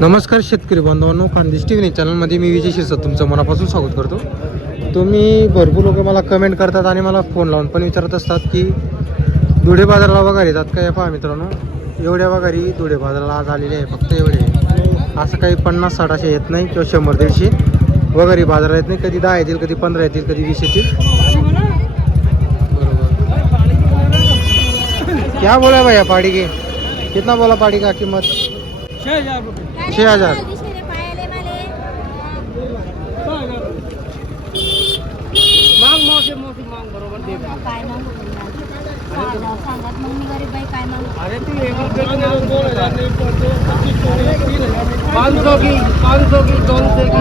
नमस्कार शेतकरी बांधवांनो, खानदेश टीव्ही चॅनलमध्ये मी विजय शिरसाट तुमचं मनापासून स्वागत करतो. तुम्ही भरपूर लोक मला कमेंट करतात आणि मला फोन लावून पण विचारत असतात की धुळे बाजाराला वगैरे येतात का. या पहा मित्रांनो, एवढ्या वगैरे धुळे बाजाराला आज आलेले आहे. फक्त एवढे, असं काही 50-60 असे येत नाही किंवा 100-150 वगैरे बाजारात येत नाही. कधी 10 येतील, कधी 15 येतील, कधी 20 येतील. बरोबर. क्या बोला भैया पाड़ी के, कितना बोला पाड़ी का कीमत? 6,000 रुपये. 6,000. मांग मोठे मांग बरोबर दे. काय मागू सांगत मग मी गरीब बाई काय मागू. अरे तू 1 रुपये 500 की 200 की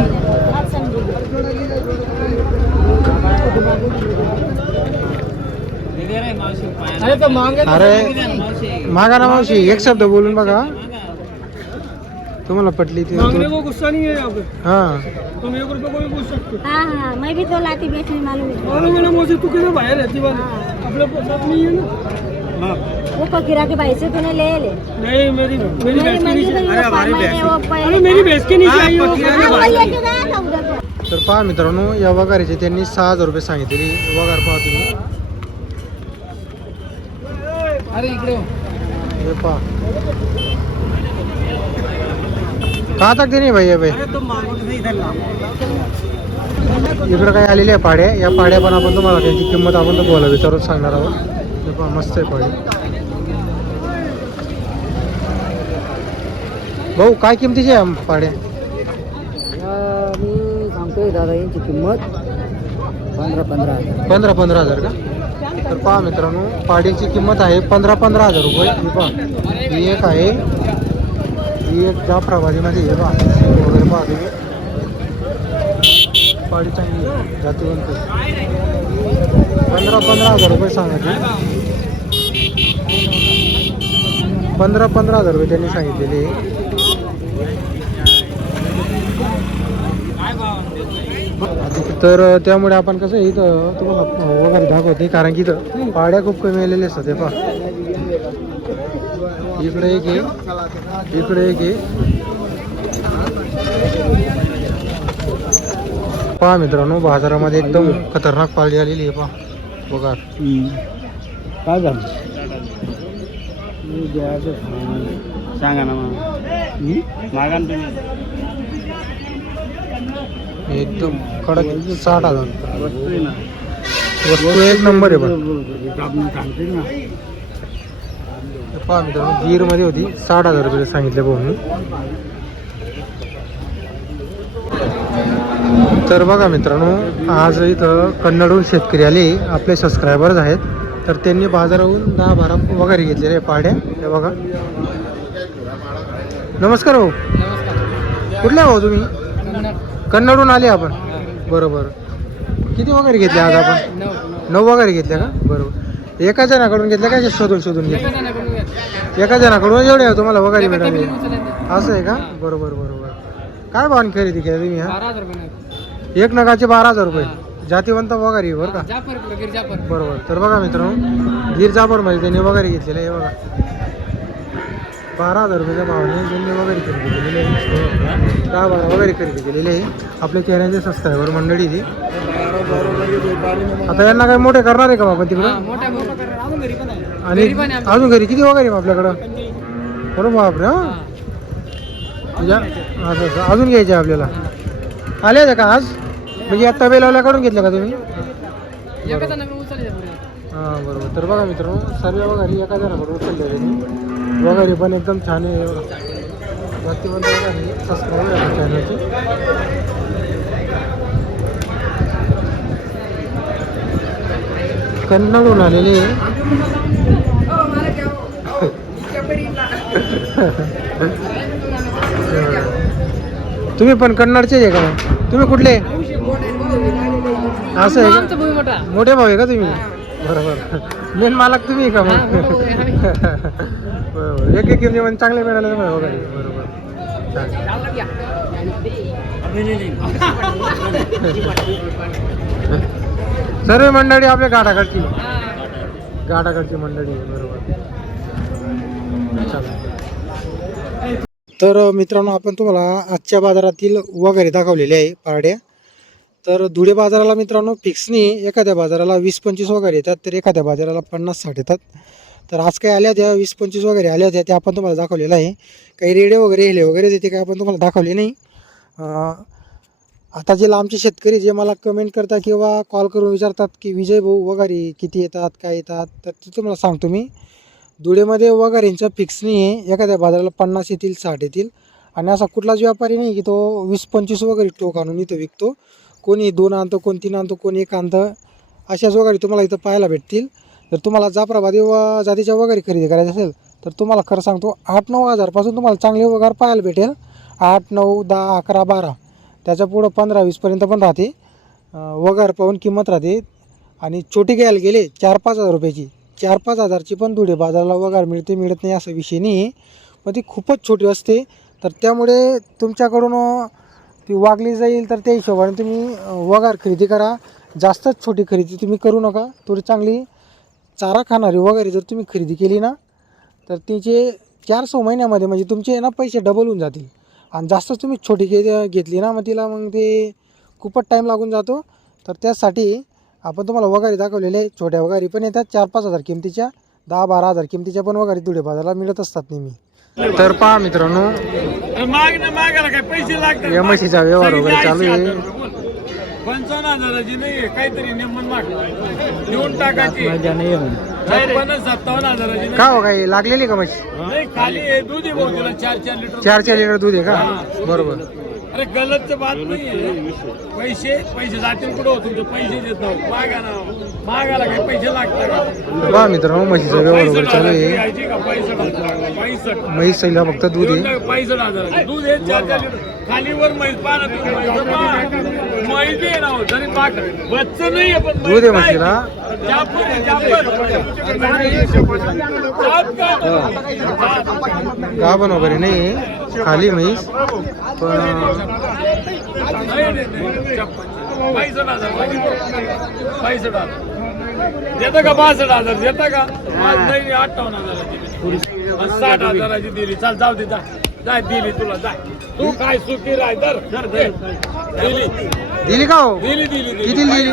आज समजू. अरे तो मांगे अरे मागा ना मावशी, एक शब्द बोलून बघा. तुम्हाला पटली ती मांगने को गुस्सा नहीं है यहाँ पे. हाँ. तुम 1 रुपये को भी पूछ सकते हो. हाँ हाँ मैं भी तो लाती बेचने मालूम है. मालूम है ना मुझे, तू किधर बाहर रहती बात अपने साथ नहीं है ना. वो फकीरा के भाई से तूने ले ले. नहीं मेरी मेरी भैंस की मंदिर नहीं. में वो फरमा है, वो अरे पहले मेरी भैंस की नहीं चाहिए वो. हाँ, वो लेके गया था उधर को. तर पहा मित्रांनो, या वगारीचे त्यांनी 6,000 रुपये सांगितलेली. वगार पहा तुम्ही, अरे इकडे हो. हे पहा का तक देणे भाई भाई. अरे तो मांगो नहीं इधर ला. इकडे काय आलेल्या आहे पाड्या. या पाड्या पण आपण तुम्हाला त्यांची किंमत आपण तर बोला विचारून सांगणार आहोत. हे पहा मस्त आहे पाडी. भाऊ काय किमतीची आहे पाड्या? मी सांगतोय दादा यांची किंमत 15,000 का? तर पहा मित्रांनो, पाडीची किंमत आहे 15,000 रुपये. ही पहा, ही एक आहे, ही एक जाफराबादीमध्ये. हे पहा वगैरे पहा तुम्ही, पाडी चांगली जातीवंत. 15,000 रुपये सांगितले. 15,000 रुपये त्यांनी सांगितलेले. तर त्यामुळे आपण कसं इथं तुम्हाला वगैरे दाखवत नाही, कारण की इथं पाड्या खूप कमी आलेल्या असतात. हे पहा, इकडे एक आहे, इकडे एक आहे. पहा मित्रांनो, बाजारामध्ये एकदम खतरनाक पाळी आलेली आहे. पहा बघा काय झालं सांगा ना मग. मागा ना तुम्ही. एकदम कडक 60,000 वस्तू आहे ना, वस्तू एक नंबर आहे. बघा सांगते ना. पहा मित्रांनो, गीरमध्ये होती 60,000 रुपये सांगितले भाऊनी. तर बघा मित्रांनो, आज इथं कन्नडहून शेतकरी आले, आपले सबस्क्रायबर्स आहेत. तर त्यांनी बाजाराहून 10-12 वगैरे घेतलेले आहे पाड्या. हे बघा. नमस्कार भाऊ, कुठले भाऊ तुम्ही? कन्नडहून आले आपण, बरोबर. किती वगैरे घेतले आज आपण? 9 वगैरे घेतल्या का? बरोबर. एका जणाकडून घेतल्या का शोधून घेतल्या? एका जणाकडून एवढे तुम्हाला वगैरे मिळाले, असं आहे का? बरोबर बरोबर. काय भावाने खरेदी केली तुम्ही? हा, एक नगाचे 12,000 रुपये. जातीवंत वगैरे बरं का? बरोबर. तर बघा मित्रांनो, गिर जाफरमध्ये त्यांनी वगैरे घेतलेले. हे बघा 12,000 रुपयाच्या भावाने त्यांनी वगैरे खरेदी केलेले आहे. 10-12 वगैरे खरेदी केलेले आहे. आपल्या चॅनलचे सबस्क्रायबर मंडळी ती. आता यांना काय मोठे करणार आहे का आपण तिकडं? आणि अजून घरी किती वगैरे आपल्याकडं? बरोबर बापरे. हां, असं अजून घ्यायचे आपल्याला. आले का आज? म्हणजे आता बेलावल्या काढून घेतल्या का तुम्ही? हां बरोबर. तर बघा मित्रांनो, सर्व वगैरे एका जणाकडून उचलले वगैरे पण एकदम छान आहे. जातीवंत वगैरे सबस्क्राईब आहे चॅनलची. कन्नडहून आलेले. तुम्ही पण कन्नडचे आहे का? तुम्ही कुठले? असं आहे का? मोठे भाऊ आहे का तुम्ही? बरोबर. मेन मालक तुम्ही का मग? बरोबर. एक किमतीमध्ये चांगले मिळाले वगैरे. बरोबर. सर्व मंडळी आपल्या गाठाकडची मंडळी आहे. बरोबर. चला. तर मित्रांनो, आपण तुम्हाला आजच्या बाजारातील वगैरे दाखवलेले आहे पारड्या. तर धुळे बाजाराला मित्रांनो फिक्सनी एखाद्या बाजाराला 20-25 वगैरे येतात, तर एखाद्या बाजाराला 50-60 येतात. तर आज काय आल्या होत्या 20-25 वगैरे आल्या होत्या, ते आपण तुम्हाला दाखवलेलं आहे. काही रेडे वगैरे हिले वगैरे ते काय आपण तुम्हाला दाखवले नाही. आता जे लांबचे शेतकरी जे मला कमेंट करतात किंवा कॉल करून विचारतात की विजय भाऊ वगैरे किती येतात काय येतात, तर ते तुम्हाला सांगतो मी. धुळेमध्ये वगैरेंचं फिक्स नाही आहे. एखाद्या बाजाराला 50 येतील 60 येतील. आणि असा कुठलाच व्यापारी नाही की तो 20-25 वगैरे टोक आणून इथं विकतो. कोणी 2 आणतो, कोणी 3 आणतो, कोणी 1 आणतं. अशाच वगैरे तुम्हाला इथं पाहायला भेटतील. जर तुम्हाला जाफराबादी जातीच्या वगैरे खरेदी करायची असेल तर तुम्हाला खरं सांगतो 8-9 हजारपासून तुम्हाला चांगले वगैरे पाहायला भेटेल. 8, 9, 10, 11, 12 त्याच्या पुढं 15-20 पर्यंत पण राहते. वगैरे पाहून किंमत राहते. आणि छोटी घ्यायला गेले 4-5 हजार रुपयाची, 4-5 हजारची पण धुळे बाजाराला वगैरे मिळत नाही असा विषय नाही. पण ती खूपच छोटी असते. तर त्यामुळे तुमच्याकडून ती वागली जाईल, तर त्या हिशोबाने तुम्ही वगैरे खरेदी करा. जास्तच छोटी खरेदी तुम्ही करू नका. थोडी चांगली चारा खाणारी वगैरे जर तुम्ही खरेदी केली ना, तर तिचे 400 महिन्यामध्ये म्हणजे तुमचे ना पैसे डबल होऊन जातील. आणि जास्तच तुम्ही छोटी घेतली ना, मग ते खूपच टाईम लागून जातो. तर त्यासाठी आपण तुम्हाला वगैरे दाखवलेले छोट्या वगैरे पण येतात 4-5 हजार किमतीच्या, 10-12 हजार किमतीच्या पण वगैरे धुळे बाजाराला मिळत असतात नेहमी. तर पहा मित्रांनो, या म्हशीचा व्यवहार वगैरे चालू आहे. 55,000ची नाही काहीतरी नेमन माग देऊन टाकायची. 57,000ची का हो, काही लागलेली का म्हशी? नाही, खाली दूध आहे भाऊ तिला 4-4 लिटर. 4 लिटर दूध आहे का? बरोबर. अरे गलतचं बात नाही. पैसे जातील कुठं हो, तुमचे पैसे देत नाहो. मागायला काही पैसे लागतात का? पहा मित्रांनो, म्हशीचा व्यवहार वगैरे चालू आहे. 65 म्हैसला फक्त दूध आहे. 65,000 दूध आहे. 4-4 लिटर खालीवर म्हैस पाहणं म्हैस आहे ना, जरी पाक बच्च नाही आहे पण दूध आहे म्हशीला. गाभण वगैरे नाही, खाली म्हैस. पण 65,000 देता का? 62,000 देता का? नाही, 58,000ची 60,000ची दिली. चाल, जाऊ दे, जाय दिली तुला, जाय तू काय सुखी राय. दिली का हो? दिली किती दिली?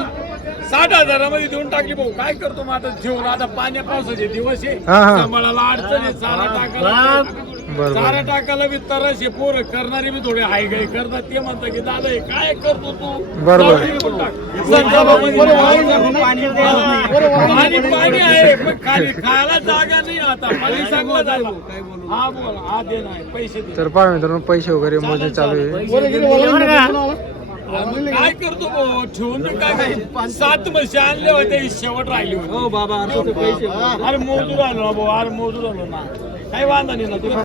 60,000मध्ये देऊन टाकली भाऊ. काय करतो मग आता ठेवून? आता पाण्या पावसाचे दिवस आहे, हा. मला अडचण आहे. चारा टाकायला बरोबर. चारा टाकायला बी तरच पोर करणारे बी थोडे हाय गाय करतात. ते म्हणतात की दादा हे काय करतो तू? बरोबर. पाणी आहे पण खाली खायला जागा नाही. आता पाणी चांगलं झालं. हा बोल, हा दे नाही पैसे दे. तर पहा मित्रांनो, पैसे वगैरे मोजणे चालू आहे. काय करतो भाऊ? ठेवून बी काय? 7 म्हशी आणले होते, शेवट राहिली होती. हो बाबा, अरे मोजूर आलो ना भाऊ, अरे मोजूर आलो ना, काही वांधा नाही ना तुला.